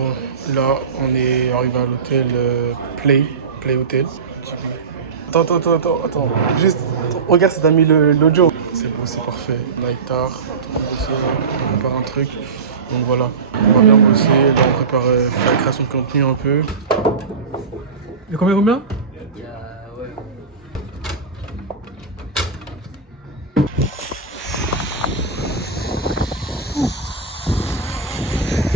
Bon, là, on est arrivé à l'hôtel Play Hotel. Attends. Juste, regarde si t'as mis l'audio. C'est bon, c'est parfait. On a été tard, on va bosser, on prépare un truc. Donc voilà, on va bien bosser. Là, on prépare faire la création de contenu un peu. Il y a combien?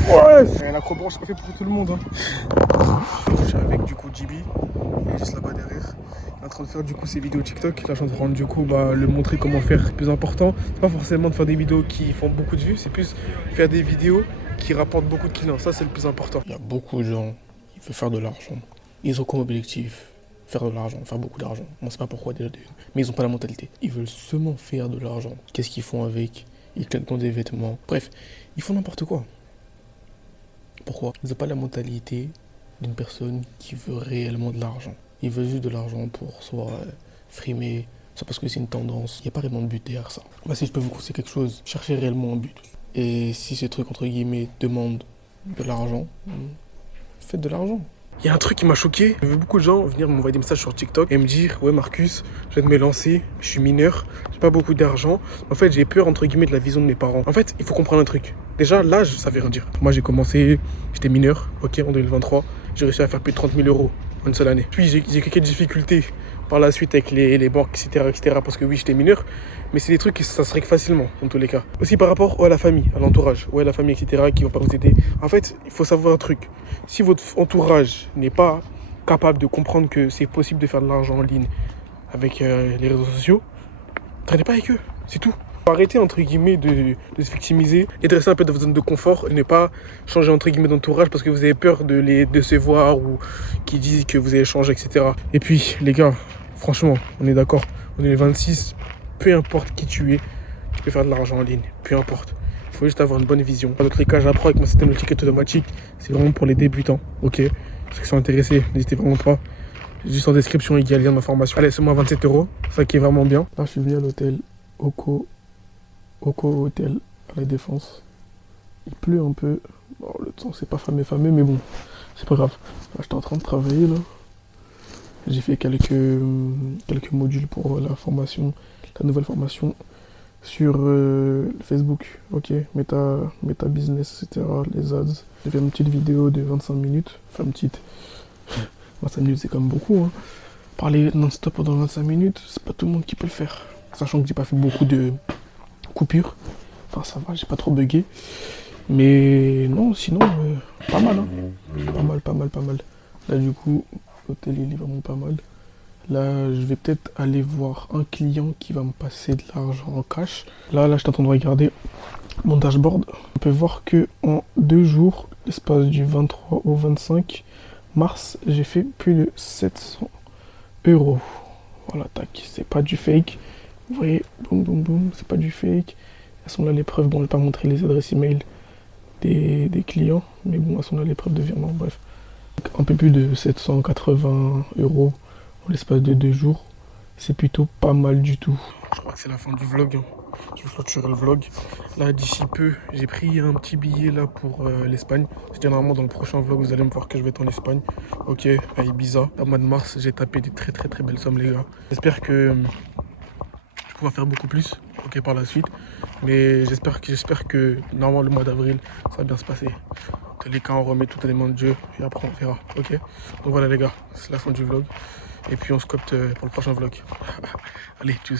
Ouais, l'acrobranche, c'est fait pour tout le monde. Je suis avec du coup JB, il est juste là-bas derrière. Il est en train de faire du coup ses vidéos TikTok. Là, je suis en train de du coup le montrer comment faire. Le plus important, c'est pas forcément de faire des vidéos qui font beaucoup de vues, c'est plus faire des vidéos qui rapportent beaucoup de clients. Ça, c'est le plus important. Il y a beaucoup de gens qui veulent faire de l'argent. Ils ont comme objectif faire de l'argent, faire beaucoup d'argent. On ne sait pas pourquoi déjà, mais ils n'ont pas la mentalité. Ils veulent seulement faire de l'argent. Qu'est-ce qu'ils font avec? Ils claquent dans des vêtements. Bref, ils font n'importe quoi. Pourquoi? Ils n'ont pas la mentalité d'une personne qui veut réellement de l'argent. Ils veulent juste de l'argent pour soit frimer, soit parce que c'est une tendance. Il n'y a pas réellement de but derrière ça. Bah, si je peux vous conseiller quelque chose, cherchez réellement un but. Et si ce truc, entre guillemets, demande de l'argent, faites de l'argent. Il y a un truc qui m'a choqué. J'ai vu beaucoup de gens venir m'envoyer des messages sur TikTok et me dire: ouais Marcus, je viens de me lancer, je suis mineur, j'ai pas beaucoup d'argent. En fait, j'ai peur entre guillemets de la vision de mes parents. En fait, il faut comprendre un truc. Déjà, l'âge, ça veut rien dire. Moi, j'ai commencé, j'étais mineur, ok, en 2023. J'ai réussi à faire plus de 30 000 euros en une seule année. Puis j'ai quelques difficultés par la suite avec les banques, etc., parce que oui, j'étais mineur. Mais c'est des trucs que ça se règle facilement, dans tous les cas. Aussi par rapport à la famille, à l'entourage, la famille, etc., qui vont pas vous aider. En fait, il faut savoir un truc. Si votre entourage n'est pas capable de comprendre que c'est possible de faire de l'argent en ligne avec les réseaux sociaux, traînez pas avec eux, c'est tout. Arrêtez entre guillemets de se victimiser et de rester un peu dans votre zone de confort et ne pas changer entre guillemets d'entourage parce que vous avez peur de les décevoir ou qu'ils disent que vous avez changé, etc. Et puis les gars, franchement, on est d'accord, on est le 26, peu importe qui tu es, tu peux faire de l'argent en ligne, peu importe. Il faut juste avoir une bonne vision. Dans tous les cas, j'apprends avec mon système de ticket automatique, c'est vraiment pour les débutants, ok? Ceux qui sont intéressés, n'hésitez vraiment pas. Juste en description, il y a le lien de ma formation. Allez, c'est moi 27 €, ça qui est vraiment bien. Là, je suis venu à l'hôtel Oko Hôtel à la Défense. Il pleut un peu. Bon, le temps, c'est pas fameux, mais bon, c'est pas grave. Là, j'étais en train de travailler, là. J'ai fait quelques modules pour la formation, la nouvelle formation sur Facebook, ok, Meta Business, etc., les ads. J'ai fait une petite vidéo de 25 minutes, enfin une petite, 25 minutes c'est quand même beaucoup, hein. Parler non-stop pendant 25 minutes, c'est pas tout le monde qui peut le faire. Sachant que j'ai pas fait beaucoup de coupures, enfin ça va, j'ai pas trop bugué. Mais non, sinon, pas mal, hein. Pas mal. Là du coup, l'hôtel il est vraiment pas mal. Là, je vais peut-être aller voir un client qui va me passer de l'argent en cash. Là, je suis en train de regarder mon dashboard. On peut voir que en 2 jours, l'espace du 23 au 25 mars, j'ai fait plus de 700 €. Voilà, tac, c'est pas du fake. Vous voyez, boum, c'est pas du fake. Elles sont là les preuves. Bon, je vais pas montrer les adresses email des clients, mais bon, elles sont là les preuves de virement, bref. Un peu plus de 780 € en l'espace de 2 jours, c'est plutôt pas mal du tout. Je crois que c'est la fin du vlog, hein. Je vais clôturer le vlog. Là, d'ici peu, j'ai pris un petit billet là pour l'Espagne. C'est-à-dire normalement dans le prochain vlog, vous allez me voir que je vais être en Espagne. Ok, à Ibiza. Au mois de mars, j'ai tapé des très belles sommes, les gars. J'espère que je pourrai faire beaucoup plus, ok, par la suite. Mais j'espère que normalement le mois d'avril, ça va bien se passer. Dans tous les cas, on remet tout à l'élément de jeu et après on verra, ok. Donc voilà les gars, c'est la fin du vlog. Et puis on se capte pour le prochain vlog. Allez, tchuss.